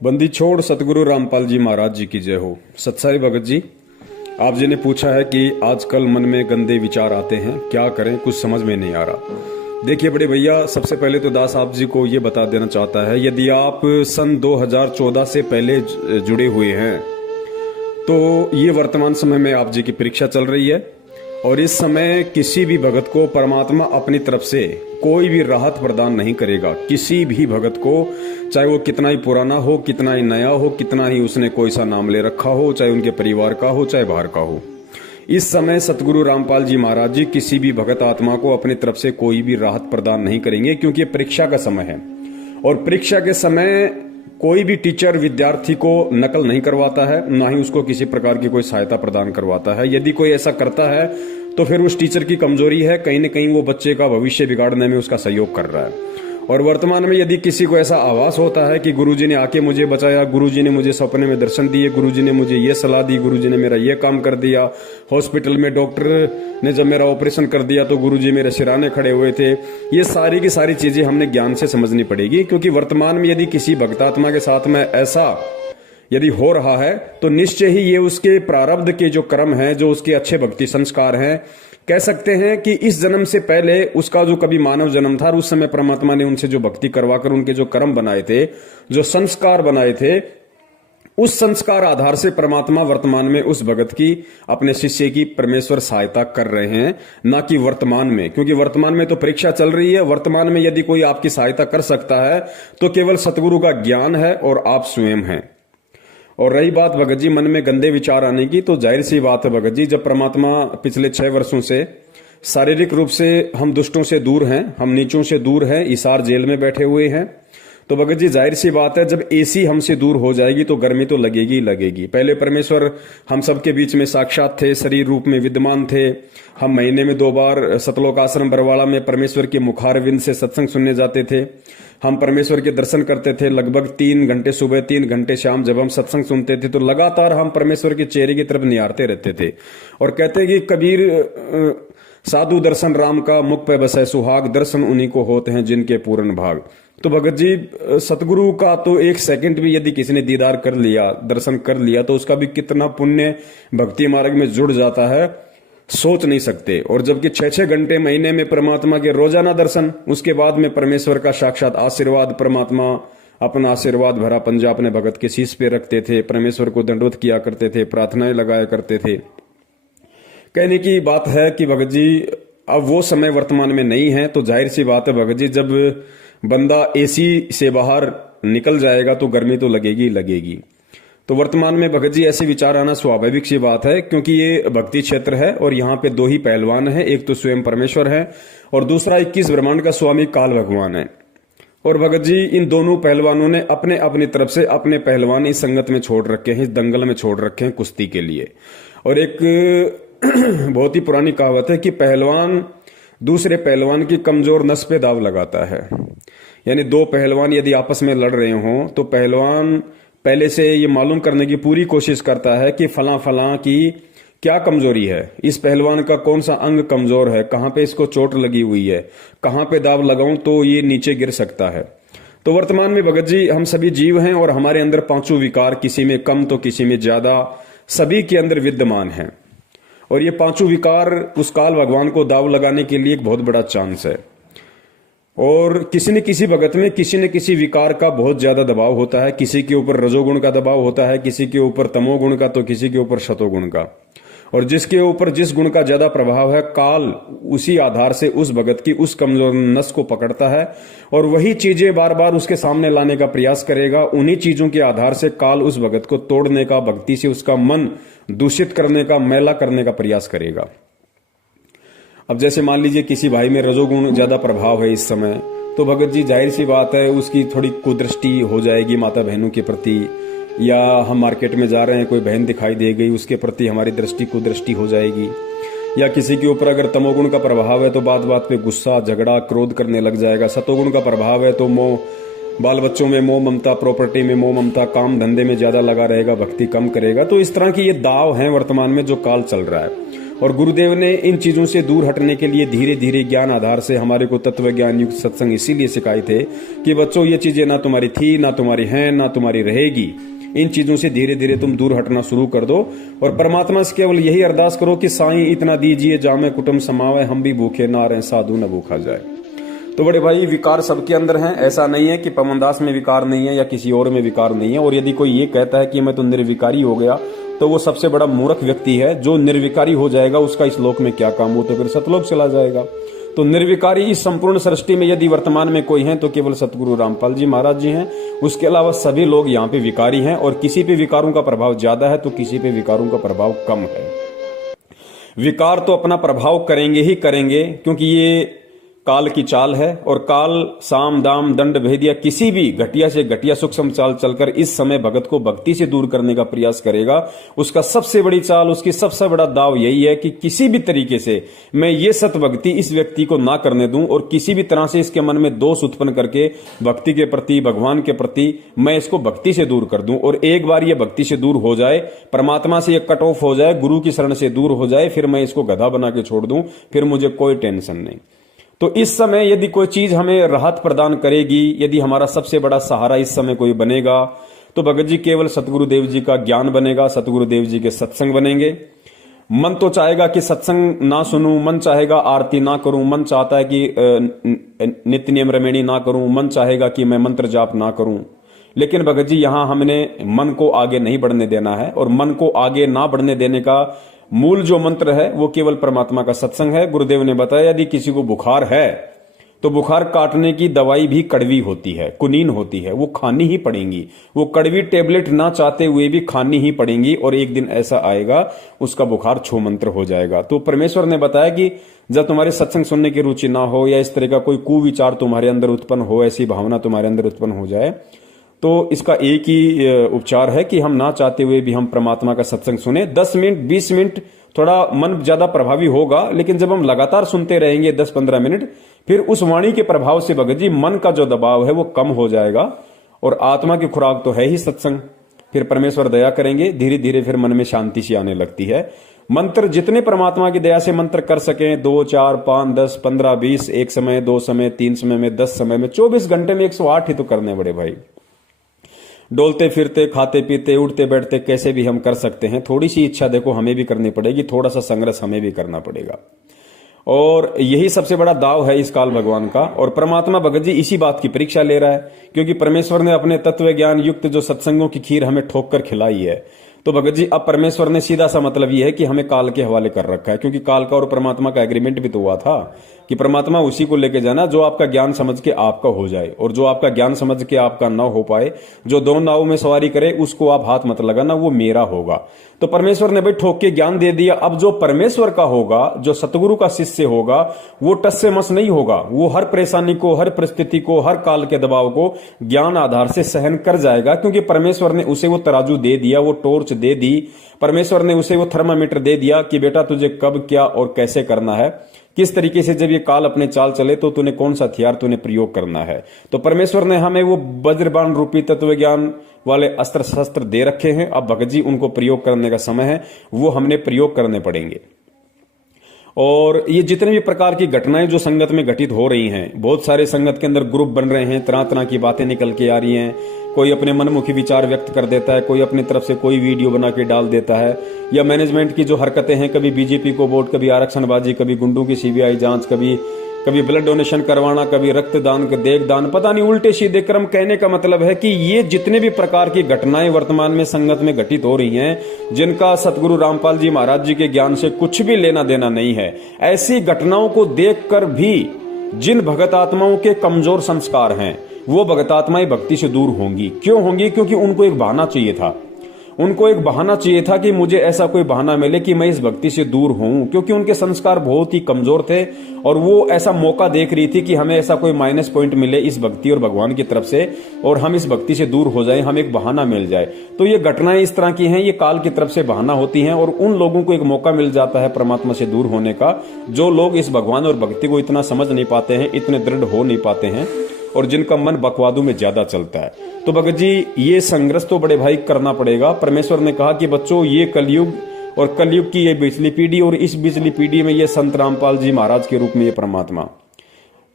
बंदी छोड़ सतगुरु रामपाल जी महाराज जी की जय हो। सत्साई भगत जी, आप जी ने पूछा है कि आजकल मन में गंदे विचार आते हैं, क्या करें, कुछ समझ में नहीं आ रहा। देखिए बड़े भैया, सबसे पहले तो दास आप जी को ये बता देना चाहता है, यदि आप सन 2014 से पहले जुड़े हुए हैं तो ये वर्तमान समय में आप जी की परीक्षा चल रही है और इस समय किसी भी भगत को परमात्मा अपनी तरफ से कोई भी राहत प्रदान नहीं करेगा। किसी भी भगत को, चाहे वो कितना ही पुराना हो, कितना ही नया हो, कितना ही उसने कोई सा नाम ले रखा हो, चाहे उनके परिवार का हो, चाहे बाहर का हो, इस समय सतगुरु रामपाल जी महाराज जी किसी भी भगत आत्मा को अपनी तरफ से कोई भी राहत प्रदान नहीं करेंगे, क्योंकि ये परीक्षा का समय है और परीक्षा के समय कोई भी टीचर विद्यार्थी को नकल नहीं करवाता है, ना ही उसको किसी प्रकार की कोई सहायता प्रदान करवाता है। यदि कोई ऐसा करता है तो फिर उस टीचर की कमजोरी है, कहीं न कहीं वो बच्चे का भविष्य बिगाड़ने में उसका सहयोग कर रहा है। और वर्तमान में यदि किसी को ऐसा आभास होता है कि गुरुजी ने आके मुझे बचाया, गुरुजी ने मुझे सपने में दर्शन दिए, गुरुजी ने मुझे ये सलाह दी, गुरुजी ने मेरा ये काम कर दिया, हॉस्पिटल में डॉक्टर ने जब मेरा ऑपरेशन कर दिया तो गुरुजी मेरे सिराने खड़े हुए थे, ये सारी की सारी चीजें हमने ज्ञान से समझनी पड़ेगी। क्योंकि वर्तमान में यदि किसी भक्तात्मा के साथ में ऐसा यदि हो रहा है तो निश्चय ही ये उसके प्रारब्ध के जो कर्म हैं, जो उसके अच्छे भक्ति संस्कार हैं, कह सकते हैं कि इस जन्म से पहले उसका जो कभी मानव जन्म था, उस समय परमात्मा ने उनसे जो भक्ति करवाकर उनके जो कर्म बनाए थे, जो संस्कार बनाए थे, उस संस्कार आधार से परमात्मा वर्तमान में उस भगत की, अपने शिष्य की परमेश्वर सहायता कर रहे हैं, ना कि वर्तमान में। क्योंकि वर्तमान में तो परीक्षा चल रही है। वर्तमान में यदि कोई आपकी सहायता कर सकता है तो केवल सतगुरु का ज्ञान है और आप स्वयं हैं। और रही बात भगत जी मन में गंदे विचार आने की, तो जाहिर सी बात है भगत जी, जब परमात्मा पिछले 6 वर्षों से शारीरिक रूप से हम दुष्टों से दूर हैं, हम नीचों से दूर हैं, इसार जेल में बैठे हुए हैं, तो भगत जी जाहिर सी बात है जब एसी हमसे दूर हो जाएगी तो गर्मी तो लगेगी ही लगेगी। पहले परमेश्वर हम सबके बीच में साक्षात थे, शरीर रूप में विद्यमान थे। हम महीने में 2 बार सतलोक आश्रम बरवाला में परमेश्वर के मुखारविंद से सत्संग सुनने जाते थे। हम परमेश्वर के दर्शन करते थे लगभग 3 घंटे सुबह, 3 घंटे शाम। जब हम सत्संग सुनते थे तो लगातार हम परमेश्वर के चेहरे की तरफ निहारते रहते थे और कहते कि कबीर साधु दर्शन राम का, मुख पे बसे सुहाग, दर्शन उन्हीं को होते हैं जिनके पूर्ण भाग। तो भगत जी सतगुरु का तो 1 सेकंड भी यदि किसी ने दीदार कर लिया, दर्शन कर लिया, तो उसका भी कितना पुण्य भक्ति मार्ग में जुड़ जाता है, सोच नहीं सकते। और जबकि 6-6 घंटे महीने में परमात्मा के रोजाना दर्शन, उसके बाद में परमेश्वर का साक्षात आशीर्वाद, परमात्मा अपना आशीर्वाद भरा पंजा अपने भगत के शीश पे रखते थे, परमेश्वर को दंडवत किया करते थे, प्रार्थनाएं लगाया करते थे। कहने की बात है कि भगत जी अब वो समय वर्तमान में नहीं है। तो जाहिर सी बात है भगत जी, जब बंदा एसी से बाहर निकल जाएगा तो गर्मी तो लगेगी लगेगी। तो वर्तमान में भगत जी ऐसे विचार आना स्वाभाविक सी बात है, क्योंकि ये भक्ति क्षेत्र है और यहाँ पे 2 ही पहलवान हैं, एक तो स्वयं परमेश्वर है और दूसरा 21 ब्रह्मांड का स्वामी काल भगवान है। और भगत जी इन दोनों पहलवानों ने अपने अपनी तरफ से अपने पहलवान इस संगत में छोड़ रखे हैं, इस दंगल में छोड़ रखे हैं कुश्ती के लिए। और एक बहुत ही पुरानी कहावत है कि पहलवान दूसरे पहलवान की कमजोर नस पे दाव लगाता है। यानी 2 पहलवान यदि आपस में लड़ रहे हों तो पहलवान पहले से ये मालूम करने की पूरी कोशिश करता है कि फलां फलां की क्या कमजोरी है, इस पहलवान का कौन सा अंग कमजोर है, कहां पे इसको चोट लगी हुई है, कहां पे दाव लगाऊं तो ये नीचे गिर सकता है। तो वर्तमान में भगत जी हम सभी जीव हैं और हमारे अंदर 5 विकार, किसी में कम तो किसी में ज्यादा, सभी के अंदर विद्यमान हैं। और ये 5 विकार उस काल भगवान को दाव लगाने के लिए एक बहुत बड़ा चांस है। और किसी न किसी भगत में किसी न किसी विकार का बहुत ज्यादा दबाव होता है। किसी के ऊपर रजोगुण का दबाव होता है, किसी के ऊपर तमोगुण का, तो किसी के ऊपर शतोगुण का। और जिसके ऊपर जिस गुण का ज्यादा प्रभाव है, काल उसी आधार से उस भगत की उस कमजोर नस को पकड़ता है और वही चीजें बार बार उसके सामने लाने का प्रयास करेगा। उन्हीं चीजों के आधार से काल उस भगत को तोड़ने का, भक्ति से उसका मन दूषित करने का, मैला करने का प्रयास करेगा। अब जैसे मान लीजिए किसी भाई में रजोगुण ज्यादा प्रभाव है इस समय, तो भगत जी जाहिर सी बात है उसकी थोड़ी कुदृष्टि हो जाएगी माता बहनों के प्रति, या हम मार्केट में जा रहे हैं कोई बहन दिखाई दे गई उसके प्रति हमारी दृष्टि कुदृष्टि हो जाएगी। या किसी के ऊपर अगर तमोगुण का प्रभाव है तो बात बात पे गुस्सा, झगड़ा, क्रोध करने लग जाएगा। सतोगुण का प्रभाव है तो मोह, बाल बच्चों में मोह ममता, प्रॉपर्टी में मोह ममता, काम धंधे में ज्यादा लगा रहेगा, भक्ति कम करेगा। तो इस तरह की ये दाव है वर्तमान में जो काल चल रहा है। और गुरुदेव ने इन चीजों से दूर हटने के लिए धीरे धीरे ज्ञान आधार से हमारे को तत्व ज्ञान युक्त सत्संग इसीलिए सिखाए थे कि बच्चों ये चीजें ना तुम्हारी थी, ना तुम्हारी हैं, ना तुम्हारी रहेगी। इन चीजों से धीरे धीरे तुम दूर हटना शुरू कर दो और परमात्मा से केवल यही अरदास करो कि साईं इतना दीजिए जामे कुटुंब समावे, हम भी भूखे ना रहे साधु न भूखा जाए। तो बड़े भाई विकार सबके अंदर हैं, ऐसा नहीं है कि पवनदास में विकार नहीं है या किसी और में विकार नहीं है। और यदि कोई ये कहता है कि मैं तो निर्विकारी हो गया तो वो सबसे बड़ा मूर्ख व्यक्ति है। जो निर्विकारी हो जाएगा उसका इस लोक में क्या काम, वो तो फिर सतलोक चला जाएगा। तो निर्विकारी इस संपूर्ण सृष्टि में यदि वर्तमान में कोई है तो केवल सतगुरु रामपाल जी महाराज जी हैं। उसके अलावा सभी लोग यहाँ पे विकारी हैं और किसी पे विकारों का प्रभाव ज्यादा है तो किसी पे विकारों का प्रभाव कम है। विकार तो अपना प्रभाव करेंगे ही करेंगे, क्योंकि ये काल की चाल है और काल साम दाम दंड भेदिया किसी भी घटिया से घटिया सूक्ष्म चाल चलकर इस समय भगत को भक्ति से दूर करने का प्रयास करेगा। उसका सबसे बड़ी चाल, उसकी सबसे बड़ा दाव यही है कि किसी भी तरीके से मैं ये सत भक्ति इस व्यक्ति को ना करने दूं और किसी भी तरह से इसके मन में दोष उत्पन्न करके भक्ति के प्रति, भगवान के प्रति मैं इसको भक्ति से दूर कर दूं। और एक बार ये भक्ति से दूर हो जाए, परमात्मा से ये कट ऑफ हो जाए, गुरु की शरण से दूर हो जाए, फिर मैं इसको गधा बना के छोड़ दूं, फिर मुझे कोई टेंशन नहीं। तो इस समय यदि कोई चीज हमें राहत प्रदान करेगी, यदि हमारा सबसे बड़ा सहारा इस समय कोई बनेगा तो भगत जी केवल सतगुरुदेव जी का ज्ञान बनेगा, सतगुरुदेव जी के सत्संग बनेंगे। मन तो चाहेगा कि सत्संग ना सुनूं, मन चाहेगा आरती ना करूं, मन चाहता है कि नित्य नियम रमेणी ना करूं, मन चाहेगा कि मैं मंत्र जाप ना करूं। लेकिन भगत जी यहां हमने मन को आगे नहीं बढ़ने देना है और मन को आगे ना बढ़ने देने का मूल जो मंत्र है वो केवल परमात्मा का सत्संग है। गुरुदेव ने बताया यदि किसी को बुखार है तो बुखार काटने की दवाई भी कड़वी होती है, कुनीन होती है, वो खानी ही पड़ेंगी। वो कड़वी टेबलेट ना चाहते हुए भी खानी ही पड़ेंगी और एक दिन ऐसा आएगा उसका बुखार छू मंत्र हो जाएगा। तो परमेश्वर ने बताया कि जब तुम्हारे सत्संग सुनने की रुचि ना हो या इस तरह का कोई कुविचार तुम्हारे अंदर उत्पन्न हो, ऐसी भावना तुम्हारे अंदर उत्पन्न हो जाए, तो इसका एक ही उपचार है कि हम ना चाहते हुए भी हम परमात्मा का सत्संग सुने। 10 मिनट 20 मिनट थोड़ा मन ज्यादा प्रभावी होगा, लेकिन जब हम लगातार सुनते रहेंगे 10-15 मिनट, फिर उस वाणी के प्रभाव से भगत जी मन का जो दबाव है वो कम हो जाएगा और आत्मा की खुराक तो है ही सत्संग। फिर परमेश्वर दया करेंगे, धीरे धीरे फिर मन में शांति सी आने लगती है। मंत्र जितने परमात्मा की दया से मंत्र कर सकें, 2, 4, 5, 10, 15, 20, एक समय, 2 समय, 3 समय में, 10 समय में, 24 घंटे में 108 ही तो करने बड़े भाई। डोलते फिरते, खाते पीते, उठते बैठते कैसे भी हम कर सकते हैं। थोड़ी सी इच्छा देखो हमें भी करनी पड़ेगी, थोड़ा सा संघर्ष हमें भी करना पड़ेगा और यही सबसे बड़ा दाव है इस काल भगवान का। और परमात्मा भगत जी इसी बात की परीक्षा ले रहा है, क्योंकि परमेश्वर ने अपने तत्व ज्ञान युक्त जो सत्संगों की खीर हमें ठोक कर खिलाई है। तो भगत जी अब परमेश्वर ने सीधा सा मतलब यह है कि हमें काल के हवाले कर रखा है, क्योंकि काल का और परमात्मा का एग्रीमेंट भी तो हुआ था कि परमात्मा उसी को लेके जाना जो आपका ज्ञान समझ के आपका हो जाए, और जो आपका ज्ञान समझ के आपका ना हो पाए, जो दोनों नावों में सवारी करे, उसको आप हाथ मत लगाना, वो मेरा होगा। तो परमेश्वर ने भाई ठोक के ज्ञान दे दिया। अब जो परमेश्वर का होगा, जो सतगुरु का शिष्य होगा, वो टस से मस नहीं होगा। वो हर परेशानी को, हर परिस्थिति को, हर काल के दबाव को ज्ञान आधार से सहन कर जाएगा, क्योंकि परमेश्वर ने उसे वो तराजू दे दिया, वो टॉर्च दे दी, परमेश्वर ने उसे वो थर्मामीटर दे दिया कि बेटा तुझे कब क्या और कैसे करना है, किस तरीके से जब ये काल अपने चाल चले तो तूने कौन सा हथियार तूने प्रयोग करना है। तो परमेश्वर ने हमें वो वज्रबाण रूपी तत्व ज्ञान वाले अस्त्र शस्त्र दे रखे हैं। अब भगत जी उनको प्रयोग करने का समय है, वो हमने प्रयोग करने पड़ेंगे। और ये जितने भी प्रकार की घटनाएं जो संगत में घटित हो रही हैं, बहुत सारे संगत के अंदर ग्रुप बन रहे हैं, तरह तरह की बातें निकल के आ रही हैं। कोई अपने मनमुखी विचार व्यक्त कर देता है, कोई अपनी तरफ से कोई वीडियो बना के डाल देता है, या मैनेजमेंट की जो हरकतें हैं, कभी बीजेपी को वोट, कभी आरक्षणबाजी, कभी गुंडों की सीबीआई जांच, कभी ब्लड डोनेशन करवाना, कभी रक्तदान, देहदान, पता नहीं उल्टे सीधे क्रम। कहने का मतलब है कि ये जितने भी प्रकार की घटनाएं वर्तमान में संगत में घटित हो रही हैं, जिनका सतगुरु रामपाल जी महाराज जी के ज्ञान से कुछ भी लेना देना नहीं है, ऐसी घटनाओं को देखकर भी जिन भगत आत्माओं के कमजोर संस्कार हैं, वो भगत आत्माएं भक्ति से दूर होंगी। क्यों होंगी? क्योंकि उनको एक बहाना चाहिए था। उनको एक बहाना चाहिए था कि मुझे ऐसा कोई बहाना मिले कि मैं इस भक्ति से दूर हूं, क्योंकि उनके संस्कार बहुत ही कमजोर थे और वो ऐसा मौका देख रही थी कि हमें ऐसा कोई माइनस पॉइंट मिले इस भक्ति और भगवान की तरफ से और हम इस भक्ति से दूर हो जाएं, हम एक बहाना मिल जाए। तो ये घटनाएं इस तरह की हैं, ये काल की तरफ से बहाना होती हैं और उन लोगों को एक मौका मिल जाता है परमात्मा से दूर होने का, जो लोग इस भगवान और भक्ति को इतना समझ नहीं पाते हैं, इतने दृढ़ हो नहीं पाते हैं और जिनका मन बकवादों में ज्यादा चलता है। तो भगत जी ये संघर्ष तो बड़े भाई करना पड़ेगा। परमेश्वर ने कहा कि बच्चों ये कलयुग और कलयुग की ये बिजली पीढ़ी, और इस बिजली पीढ़ी में ये संत रामपाल जी महाराज के रूप में ये परमात्मा।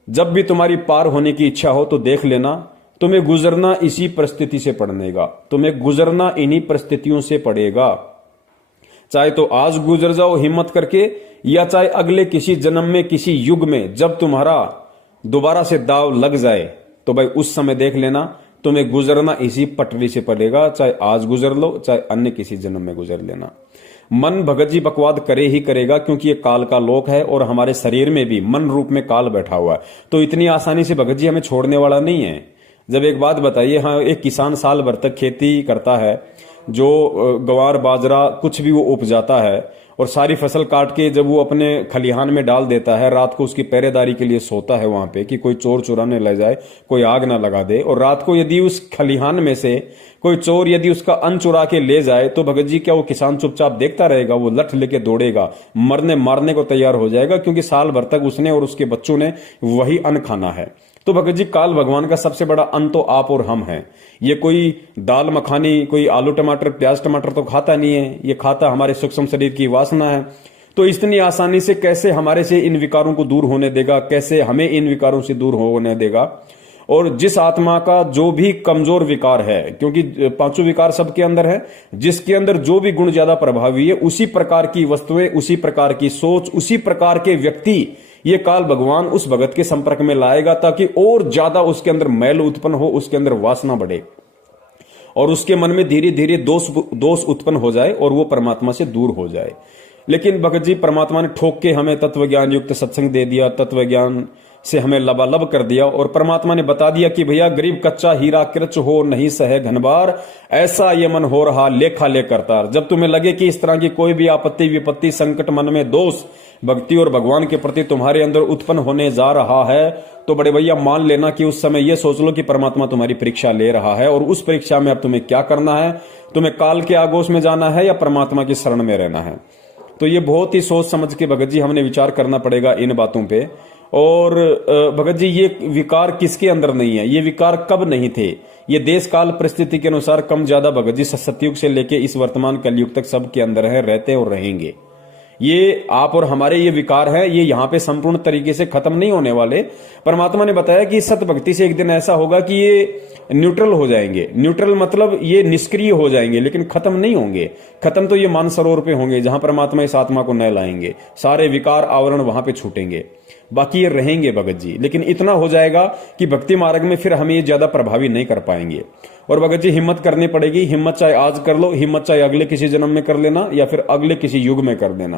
जब भी तुम्हारी पार होने की इच्छा हो तो देख लेना, तुम्हें गुजरना इसी परिस्थिति से पड़ेगा, तुम्हें गुजरना इन्हीं परिस्थितियों से पड़ेगा। चाहे तो आज गुजर जाओ हिम्मत करके, या चाहे अगले किसी जन्म में किसी युग में जब तुम्हारा दोबारा से दाव लग जाए तो भाई उस समय देख लेना, तुम्हें गुजरना इसी पटरी से पड़ेगा। चाहे आज गुजर लो, चाहे अन्य किसी जन्म में गुजर लेना। मन भगत जी बकवाद करे ही करेगा, क्योंकि ये काल का लोक है और हमारे शरीर में भी मन रूप में काल बैठा हुआ है, तो इतनी आसानी से भगत जी हमें छोड़ने वाला नहीं है। जब एक बात बताइए, हाँ, एक किसान साल भर तक खेती करता है, जो गवार बाजरा कुछ भी वो उपजाता है, और सारी फसल काट के जब वो अपने खलिहान में डाल देता है, रात को उसकी पहरेदारी के लिए सोता है वहां पे कि कोई चोर चुराने ले जाए, कोई आग ना लगा दे। और रात को यदि उस खलिहान में से कोई चोर यदि उसका अन्न चुरा के ले जाए तो भगत जी क्या वो किसान चुपचाप देखता रहेगा? वो लठ लेके दौड़ेगा, मरने मारने को तैयार हो जाएगा, क्योंकि साल भर तक उसने और उसके बच्चों ने वही अन्न खाना है। तो भगत जी काल भगवान का सबसे बड़ा अन्न तो आप और हम हैं। ये कोई दाल मखानी, कोई आलू टमाटर प्याज टमाटर तो खाता नहीं है, ये खाता हमारे सूक्ष्म शरीर की वासना है। तो इतनी आसानी से कैसे हमारे से इन विकारों को दूर होने देगा, कैसे हमें इन विकारों से दूर होने देगा? और जिस आत्मा का जो भी कमजोर विकार है, क्योंकि पांचों विकार सबके अंदर है, जिसके अंदर जो भी गुण ज्यादा प्रभावी है, उसी प्रकार की वस्तुएं, उसी प्रकार की सोच, उसी प्रकार के व्यक्ति ये काल भगवान उस भगत के संपर्क में लाएगा, ताकि और ज्यादा उसके अंदर मैल उत्पन्न हो, उसके अंदर वासना बढ़े और उसके मन में धीरे धीरे दोष उत्पन्न हो जाए और वो परमात्मा से दूर हो जाए। लेकिन भगत जी परमात्मा ने ठोक के हमें तत्व ज्ञान युक्त सत्संग दे दिया, तत्व ज्ञान से हमें लबालब कर दिया, और परमात्मा ने बता दिया कि भैया गरीब कच्चा हीरा कृच हो नहीं सहे घनबार, ऐसा ये मन हो रहा लेखा ले करतार। जब तुम्हें लगे कि इस तरह की कोई भी आपत्ति विपत्ति संकट मन में दोष भक्ति और भगवान के प्रति तुम्हारे अंदर उत्पन्न होने जा रहा है, तो बड़े भैया मान लेना कि उस समय ये सोच लो कि परमात्मा तुम्हारी परीक्षा ले रहा है, और उस परीक्षा में अब तुम्हें क्या करना है? तुम्हें काल के आगोश में जाना है या परमात्मा की शरण में रहना है? तो ये बहुत ही सोच समझ के भगत जी हमने विचार करना पड़ेगा इन बातों पे। और भगत जी ये विकार किसके अंदर नहीं है? ये विकार कब नहीं थे? ये देश काल परिस्थिति के अनुसार कम ज्यादा भगत जी सतयुग से लेके इस वर्तमान कलयुग तक सबके अंदर है, रहते और रहेंगे। ये आप और हमारे ये विकार है, ये यहाँ पे संपूर्ण तरीके से खत्म नहीं होने वाले। परमात्मा ने बताया कि सत भक्ति से एक दिन ऐसा होगा कि ये न्यूट्रल हो जाएंगे। न्यूट्रल मतलब ये निष्क्रिय हो जाएंगे, लेकिन खत्म नहीं होंगे। खत्म तो ये मानसरोवर पे होंगे, जहां परमात्मा इस आत्मा को न लाएंगे। सारे विकार आवरण वहां पे छूटेंगे, बाकी ये रहेंगे भगत जी। लेकिन इतना हो जाएगा कि भक्ति मार्ग में फिर हम ये ज्यादा प्रभावी नहीं कर पाएंगे। और भगत जी हिम्मत करनी पड़ेगी। हिम्मत चाहे आज कर लो, हिम्मत चाहे अगले किसी जन्म में कर लेना, या फिर अगले किसी युग में कर देना।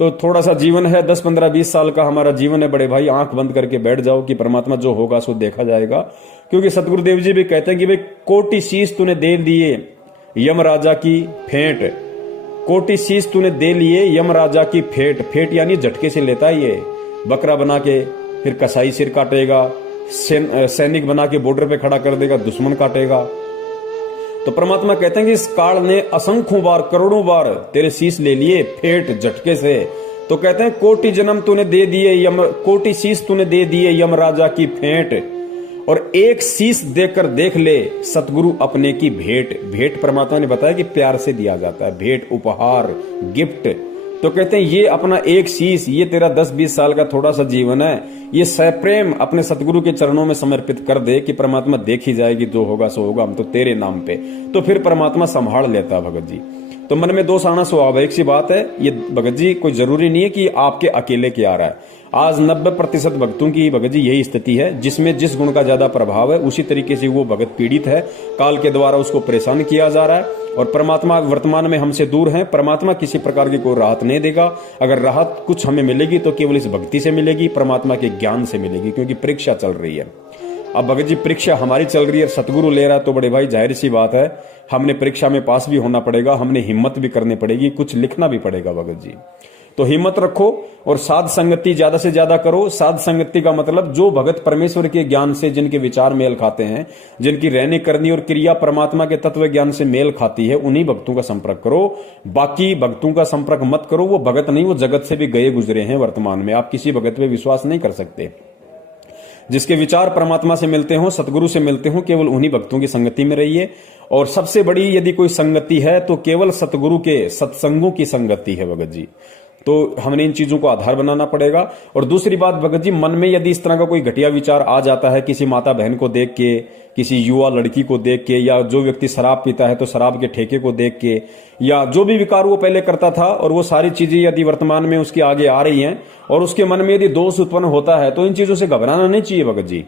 तो थोड़ा सा जीवन है, 10 15 20 साल का हमारा जीवन है बड़े भाई। आंख बंद करके बैठ जाओ कि परमात्मा जो होगा सो देखा जाएगा। क्योंकि सतगुरुदेव जी भी कहते हैं कि भाई कोटि शीश तूने दे दिए यम राजा की फेंट, कोटि शीश तूने दे लिए यम राजा की फेंट। फेंट यानी झटके से लेता है ये, बकरा बना के फिर कसाई सिर काटेगा, सैनिक बना के बॉर्डर पे खड़ा कर देगा, दुश्मन काटेगा। तो परमात्मा कहते हैं कि इस काल ने असंख्यों बार करोड़ों बार तेरे शीश ले लिए फेंट झटके से। तो कहते हैं कोटि जन्म तूने दे दिए यम, कोटि शीश तूने दे दिए यम राजा की फेंट, और एक शीश देकर देख ले सतगुरु अपने की भेंट। भेंट परमात्मा ने बताया कि प्यार से दिया जाता है, भेंट उपहार गिफ्ट। तो कहते हैं ये अपना एक शीश, ये तेरा 10-20 साल का थोड़ा सा जीवन है, ये सप्रेम अपने सतगुरु के चरणों में समर्पित कर दे कि परमात्मा देखी जाएगी, जो होगा सो होगा, हम तो तेरे नाम पे। तो फिर परमात्मा संभाल लेता भगत जी। तो मन में दोष आना स्वाभाविक सी बात है। ये भगत जी कोई जरूरी नहीं है कि आपके अकेले के आ रहा है। आज 90% भक्तों की भगत जी यही स्थिति है, जिसमें जिस गुण का ज्यादा प्रभाव है उसी तरीके से वो भगत पीड़ित है, काल के द्वारा उसको परेशान किया जा रहा है। और परमात्मा वर्तमान में हमसे दूर है। परमात्मा किसी प्रकार की कोई राहत नहीं देगा। अगर राहत कुछ हमें मिलेगी तो केवल इस भक्ति से मिलेगी, परमात्मा के ज्ञान से मिलेगी, क्योंकि परीक्षा चल रही है। अब भगत जी परीक्षा हमारी चल रही है, सतगुरु ले रहा है, तो बड़े भाई जाहिर सी बात है हमने परीक्षा में पास भी होना पड़ेगा, हमने हिम्मत भी करनी पड़ेगी, कुछ लिखना भी पड़ेगा भगत जी। तो हिम्मत रखो और साध संगति ज्यादा से ज्यादा करो। साध संगति का मतलब जो भगत परमेश्वर के ज्ञान से जिनके विचार मेल खाते हैं, जिनकी रहनी करनी और क्रिया परमात्मा के तत्व ज्ञान से मेल खाती है, उन्हीं भक्तों का संपर्क करो। बाकी भक्तों का संपर्क मत करो। वो भगत नहीं, वो जगत से भी गए गुजरे हैं। वर्तमान में आप किसी भगत पे विश्वास नहीं कर सकते। जिसके विचार परमात्मा से मिलते हो, सतगुरु से मिलते हो, केवल उन्हीं भक्तों की संगति में रहिए। और सबसे बड़ी यदि कोई संगति है तो केवल सतगुरु के सत्संगों की संगति है भगत जी। तो हमने इन चीजों को आधार बनाना पड़ेगा। और दूसरी बात भगत जी, मन में यदि इस तरह का कोई घटिया विचार आ जाता है किसी माता बहन को देख के, किसी युवा लड़की को देख के, या जो व्यक्ति शराब पीता है तो शराब के ठेके को देख के, या जो भी विकार वो पहले करता था और वो सारी चीजें यदि वर्तमान में उसके आगे आ रही हैं और उसके मन में यदि दोष उत्पन्न होता है, तो इन चीजों से घबराना नहीं चाहिए भगत जी।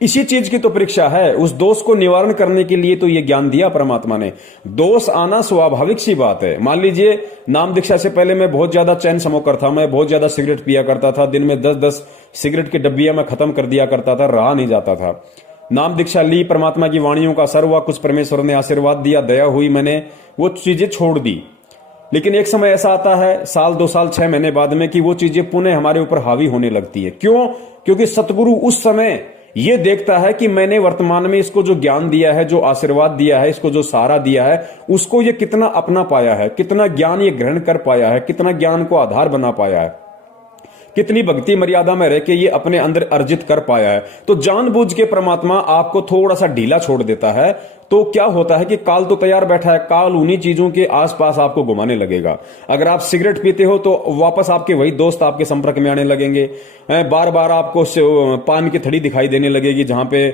इसी चीज की तो परीक्षा है। उस दोष को निवारण करने के लिए तो ये ज्ञान दिया परमात्मा ने। दोष आना स्वाभाविक सी बात है। मान लीजिए नाम दीक्षा से पहले मैं बहुत ज्यादा चैन स्मोकर था, मैं बहुत ज्यादा सिगरेट पिया करता था, दिन में 10-10 सिगरेट की डब्बियां मैं खत्म कर दिया करता था, रहा नहीं जाता था। नाम दीक्षा ली, परमात्मा की वाणियों का असर हुआ, कुछ परमेश्वर ने आशीर्वाद दिया, दया हुई, मैंने वो चीजें छोड़ दी। लेकिन एक समय ऐसा आता है, साल 2 साल 6 महीने बाद में, कि वो चीजें पुनः हमारे ऊपर हावी होने लगती है। क्यों? क्योंकि सतगुरु उस समय ये देखता है कि मैंने वर्तमान में इसको जो ज्ञान दिया है, जो आशीर्वाद दिया है, इसको जो सहारा दिया है, उसको ये कितना अपना पाया है, कितना ज्ञान ये ग्रहण कर पाया है, कितना ज्ञान को आधार बना पाया है, कितनी भक्ति मर्यादा में रह के ये अपने अंदर अर्जित कर पाया है। तो जानबूझ के परमात्मा आपको थोड़ा सा ढीला छोड़ देता है। तो क्या होता है कि काल तो तैयार बैठा है, काल उन्हीं चीजों के आसपास आपको घुमाने लगेगा। अगर आप सिगरेट पीते हो तो वापस आपके वही दोस्त आपके संपर्क में आने लगेंगे। बार बार आपको पान की थड़ी दिखाई देने लगेगी जहां पे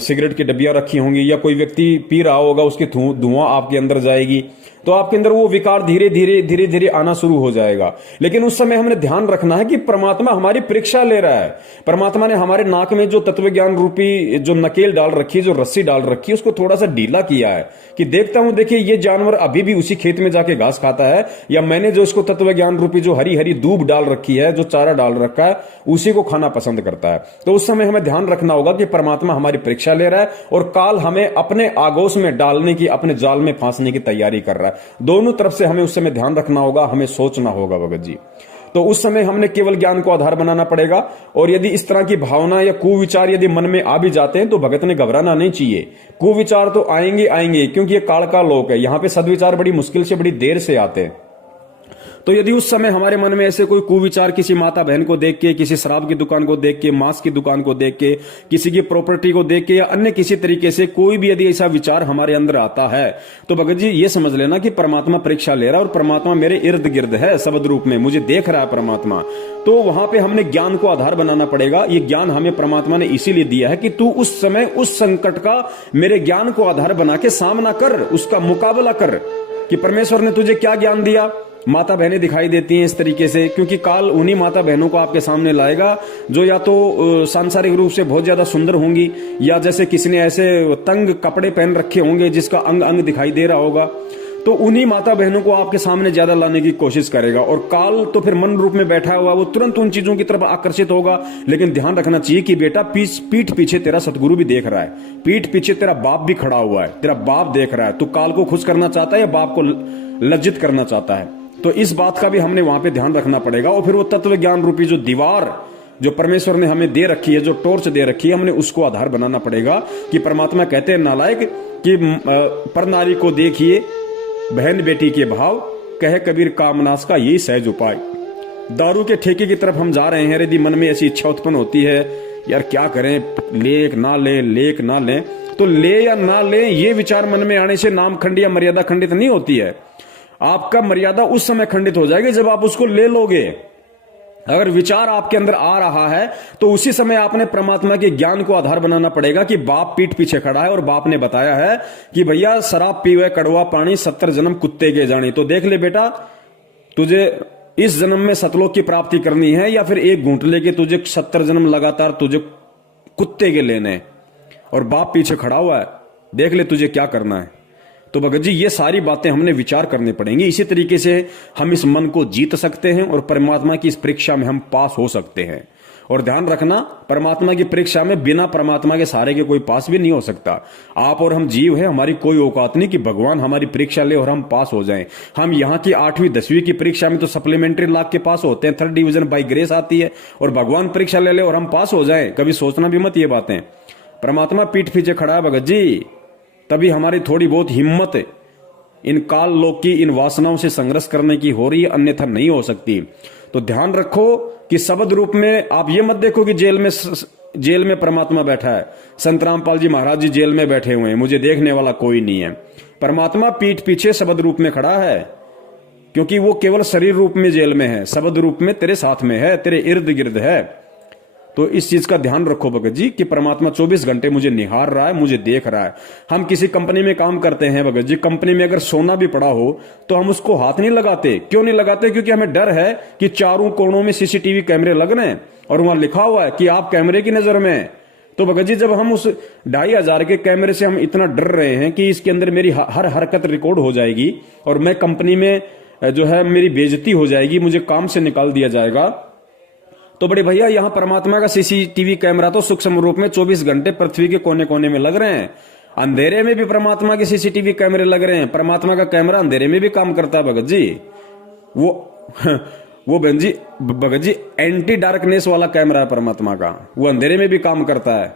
सिगरेट की डब्बियां रखी होंगी, या कोई व्यक्ति पी रहा होगा उसकी धुआं आपके अंदर जाएगी, तो आपके अंदर वो विकार धीरे धीरे आना शुरू हो जाएगा। लेकिन उस समय हमने ध्यान रखना है कि परमात्मा हमारी परीक्षा ले रहा है। परमात्मा ने हमारे नाक में जो तत्व ज्ञान रूपी जो नकेल डाल रखी है, जो रस्सी डाल रखी है, उसको थोड़ा सा ढीला किया है कि देखता हूं, देखिए ये जानवर अभी भी उसी खेत में जाके घास खाता है, या मैंने जो इसको तत्व ज्ञान रूपी जो हरी हरी दूब डाल रखी है, जो चारा डाल रखा है, उसी को खाना पसंद करता है। तो उस समय हमें ध्यान रखना होगा कि परमात्मा हमारी परीक्षा ले रहा है और काल हमें अपने आगोश में डालने की, अपने जाल में फांसने की तैयारी कर रहा है। दोनों तरफ से हमें उस समय ध्यान रखना होगा, हमें सोचना होगा भगत जी। तो उस समय हमने केवल ज्ञान को आधार बनाना पड़ेगा। और यदि इस तरह की भावना या कुविचार यदि मन में आ भी जाते हैं तो भगत ने घबराना नहीं चाहिए। कुविचार तो आएंगे, क्योंकि ये काल का लोक है। यहां पे सदविचार बड़ी मुश्किल से, बड़ी देर से आते हैं। तो यदि उस समय हमारे मन में ऐसे कोई कुविचार, किसी माता बहन को देख के, किसी शराब की दुकान को देख के, मांस की दुकान को देख के, किसी की प्रॉपर्टी को देख के, या अन्य किसी तरीके से कोई भी यदि ऐसा विचार हमारे अंदर आता है, तो भगत जी ये समझ लेना कि परमात्मा परीक्षा ले रहा है और परमात्मा मेरे इर्द गिर्द है, शब्द रूप में मुझे देख रहा है परमात्मा। तो वहां पे हमने ज्ञान को आधार बनाना पड़ेगा। ये ज्ञान हमें परमात्मा ने इसीलिए दिया है कि तू उस समय उस संकट का मेरे ज्ञान को आधार बना के सामना कर, उसका मुकाबला कर। कि परमेश्वर ने तुझे क्या ज्ञान दिया? माता बहनें दिखाई देती हैं इस तरीके से, क्योंकि काल उन्हीं माता बहनों को आपके सामने लाएगा जो या तो सांसारिक रूप से बहुत ज्यादा सुंदर होंगी, या जैसे किसी ने ऐसे तंग कपड़े पहन रखे होंगे जिसका अंग अंग दिखाई दे रहा होगा। तो उन्हीं माता बहनों को आपके सामने ज्यादा लाने की कोशिश करेगा। और काल तो फिर मन रूप में बैठा हुआ, वो तुरंत उन चीजों की तरफ आकर्षित होगा। लेकिन ध्यान रखना चाहिए कि बेटा पीठ पीछे तेरा सतगुरु भी देख रहा है, पीठ पीछे तेरा बाप भी खड़ा हुआ है, तेरा बाप देख रहा है। तू काल को खुश करना चाहता है या बाप को लज्जित करना चाहता है? तो इस बात का भी हमने वहां पे ध्यान रखना पड़ेगा। और फिर वो तत्व ज्ञान रूपी जो दीवार जो परमेश्वर ने हमें दे रखी है, जो टॉर्च दे रखी है, हमने उसको आधार बनाना पड़ेगा। कि परमात्मा कहते हैं नालायक कि पर नारी को देखिए बहन बेटी के भाव, कहे कबीर कामनास का यही सहज उपाय। दारू के ठेके की तरफ हम जा रहे हैं, यदि मन में ऐसी इच्छा उत्पन्न होती है, यार क्या करें, लेक ना लें, तो ले या ना ले, ये विचार मन में आने से नाम खंड या मर्यादा खंडित नहीं होती है। आपका मर्यादा उस समय खंडित हो जाएगी जब आप उसको ले लोगे। अगर विचार आपके अंदर आ रहा है तो उसी समय आपने परमात्मा के ज्ञान को आधार बनाना पड़ेगा कि बाप पीठ पीछे खड़ा है और बाप ने बताया है कि भैया शराब पीवे कड़वा पानी 70 जन्म कुत्ते के जानी। तो देख ले बेटा, तुझे इस जन्म में सतलोक की प्राप्ति करनी है या फिर एक घूंट लेके तुझे 70 जन्म लगातार तुझे कुत्ते के लेने, और बाप पीछे खड़ा हुआ है, देख ले तुझे क्या करना है। तो भगत जी ये सारी बातें हमने विचार करनी पड़ेंगी। इसी तरीके से हम इस मन को जीत सकते हैं और परमात्मा की इस परीक्षा में हम पास हो सकते हैं। और ध्यान रखना, परमात्मा की परीक्षा में बिना परमात्मा के सहारे के कोई पास भी नहीं हो सकता। आप और हम जीव है, हमारी कोई औकात नहीं कि भगवान हमारी परीक्षा ले और हम पास हो जाएं। हम यहाँ की 8वीं 10वीं की परीक्षा में तो सप्लीमेंट्री लाख के पास होते हैं, 3rd डिवीजन बाई ग्रेस आती है, और भगवान परीक्षा ले और हम पास हो जाएं। कभी सोचना भी मत ये बातें। परमात्मा पीठ पीछे खड़ा है भगत जी, तभी हमारी थोड़ी बहुत हिम्मत इन काल लोक की इन वासनाओं से संघर्ष करने की हो रही है, अन्यथा नहीं हो सकती। तो ध्यान रखो कि शब्द रूप में आप ये मत देखो कि जेल में जेल में परमात्मा बैठा है, संत रामपाल जी महाराज जी जेल में बैठे हुए हैं, मुझे देखने वाला कोई नहीं है। परमात्मा पीठ पीछे शब्द रूप में खड़ा है, क्योंकि वो केवल शरीर रूप में जेल में है, शब्द रूप में तेरे साथ में है, तेरे इर्द गिर्द है। तो इस चीज का ध्यान रखो भगत जी कि परमात्मा 24 घंटे मुझे निहार रहा है, मुझे देख रहा है। हम किसी कंपनी में काम करते हैं भगत जी, कंपनी में अगर सोना भी पड़ा हो तो हम उसको हाथ नहीं लगाते। क्यों नहीं लगाते? क्योंकि हमें डर है कि चारों कोनों में सीसीटीवी कैमरे लग रहे हैं और वहां लिखा हुआ है कि आप कैमरे की नजर में हैं। तो भगत जी जब हम उस 2500 के कैमरे से हम इतना डर रहे हैं कि इसके अंदर मेरी हर हरकत रिकॉर्ड हो जाएगी और मैं कंपनी में जो है मेरी बेइज्जती हो जाएगी, मुझे काम से निकाल दिया जाएगा, तो बड़े भैया यहां परमात्मा का सीसीटीवी कैमरा तो सूक्ष्म रूप में 24 घंटे पृथ्वी के कोने कोने में लग रहे हैं। अंधेरे में भी परमात्मा के सीसीटीवी कैमरे लग रहे हैं। परमात्मा का कैमरा अंधेरे में भी काम करता है भगत जी। वो भगत जी एंटी डार्कनेस वाला कैमरा है परमात्मा का। वो अंधेरे में भी काम करता है,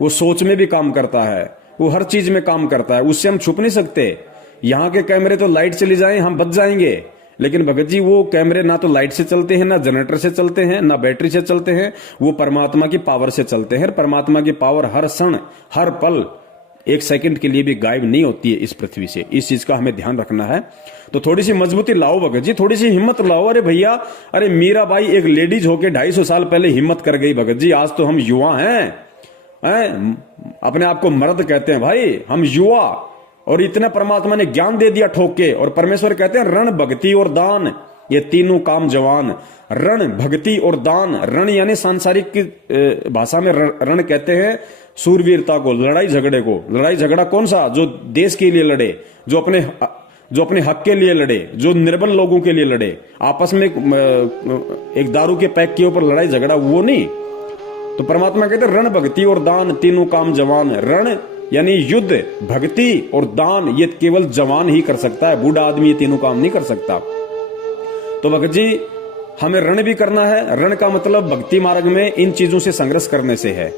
वो सोच में भी काम करता है, वो हर चीज में काम करता है। उससे हम छुप नहीं सकते। यहां के कैमरे तो लाइट चली जाए हम बच जाएंगे, लेकिन भगत जी वो कैमरे ना तो लाइट से चलते हैं, ना जनरेटर से चलते हैं, ना बैटरी से चलते हैं, वो परमात्मा की पावर से चलते हैं। परमात्मा की पावर हर क्षण हर पल एक सेकंड के लिए भी गायब नहीं होती है इस पृथ्वी से। इस चीज का हमें ध्यान रखना है। तो थोड़ी सी मजबूती लाओ भगत जी, थोड़ी सी हिम्मत लाओ। अरे भैया, अरे मीराबाई एक लेडीज होके 250 साल पहले हिम्मत कर गई भगत जी। आज तो हम युवा हैं, अपने आप को मर्द कहते हैं भाई, हम युवा, और इतना परमात्मा ने ज्ञान दे दिया ठोक के। और परमेश्वर कहते हैं रण भक्ति और दान, ये तीनों काम जवान। रण, भक्ति और दान। रण यानी सांसारिक की भाषा में रण कहते हैं सूरवीरता को, लड़ाई झगड़े को। लड़ाई झगड़ा कौन सा? जो देश के लिए लड़े, जो अपने हक के लिए लड़े, जो निर्बल लोगों के लिए लड़े। आपस में एक दारू के पैक के ऊपर लड़ाई झगड़ा, वो नहीं। तो परमात्मा कहते हैं रण, भक्ति और दान, तीनों काम जवान। रण यानी युद्ध, भक्ति और दान, ये केवल जवान ही कर सकता है, बूढ़ा आदमी ये तीनों काम नहीं कर सकता। तो भगत जी हमें रण भी करना है। रण का मतलब भक्ति मार्ग में इन चीजों से संघर्ष करने से है,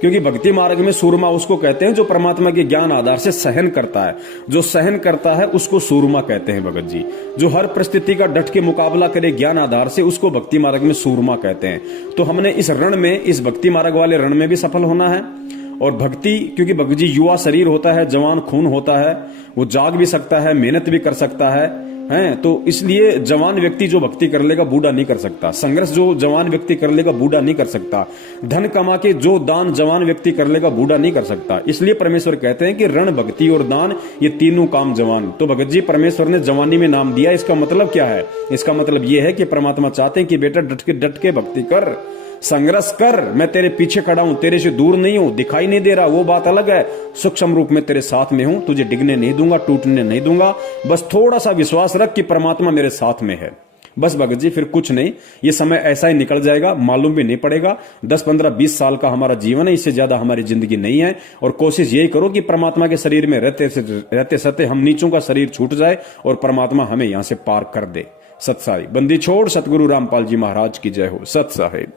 क्योंकि भक्ति मार्ग में सूरमा उसको कहते हैं जो परमात्मा के ज्ञान आधार से सहन करता है। जो सहन करता है उसको सूरमा कहते हैं भगत जी। जो हर परिस्थिति का डट के मुकाबला करे ज्ञान आधार से, उसको भक्ति मार्ग में सूरमा कहते हैं। तो हमने इस रण में, इस भक्ति मार्ग वाले रण में भी सफल होना है। और भक्ति, क्योंकि भगत जी युवा शरीर होता है, जवान खून होता है, वो जाग भी सकता है, मेहनत भी कर सकता है, तो इसलिए जवान व्यक्ति जो भक्ति कर लेगा बूढ़ा नहीं कर सकता। संघर्ष जो जवान व्यक्ति कर लेगा बूढ़ा नहीं कर सकता। धन कमा के जो दान जवान व्यक्ति कर लेगा बूढ़ा नहीं कर सकता। इसलिए परमेश्वर कहते हैं कि रण, भक्ति और दान, ये तीनों काम जवान। तो भगत जी परमेश्वर ने जवानी में नाम दिया। इसका मतलब क्या है? इसका मतलब यह है कि परमात्मा चाहते हैं कि बेटा डट के भक्ति कर, संघर्ष कर। मैं तेरे पीछे खड़ा हूं, तेरे से दूर नहीं हूं, दिखाई नहीं दे रहा, वो बात अलग है। सूक्ष्म रूप में तेरे साथ में हूं, तुझे डिगने नहीं दूंगा, टूटने नहीं दूंगा। बस थोड़ा सा विश्वास रख कि परमात्मा मेरे साथ में है। बस भगत जी, फिर कुछ नहीं। ये समय ऐसा ही निकल जाएगा, मालूम भी नहीं पड़ेगा। 10, 15, 20 साल का हमारा जीवन है, इससे ज्यादा हमारी जिंदगी नहीं है। और कोशिश यही करो कि परमात्मा के शरीर में रहते सते हम नीचों का शरीर छूट जाए और परमात्मा हमें यहां से पार कर दे। सत साई बंदी छोड़। सतगुरु रामपाल जी महाराज की जय हो। सत साहिब।